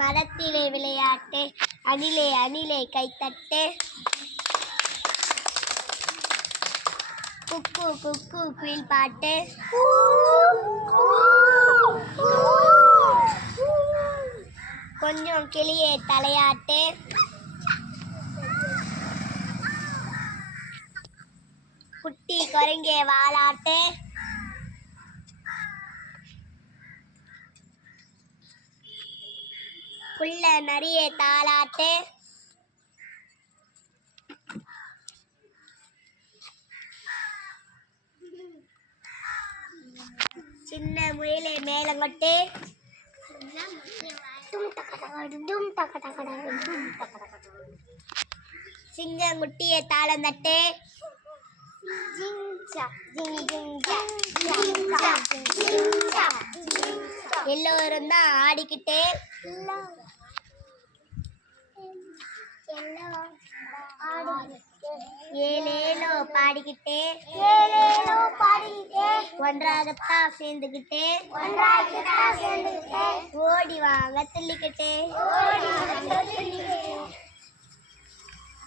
மரத்திலே விளையாட்டு, அணிலே அணிலே கைத்தட்டு, குக்கு குக்கு குயில் பாட்டு, கொஞ்சம் கிளியே தலையாட்டு, குட்டி குரங்கே வாலாட்டு, புள்ள நரியே தாலாட்டு, சின்ன முயலே மேலங்கொட்டு, சிங்கங்குட்டியே தாளந்தட்டு, எல்லோரும் தான் ஆடிக்கிட்டே ஏலேலோ பாடிக்கிட்டே ஒன்றாகத்தான் சேர்ந்துக்கிட்டே ஓடி வாங்க துள்ளிக்கிட்டே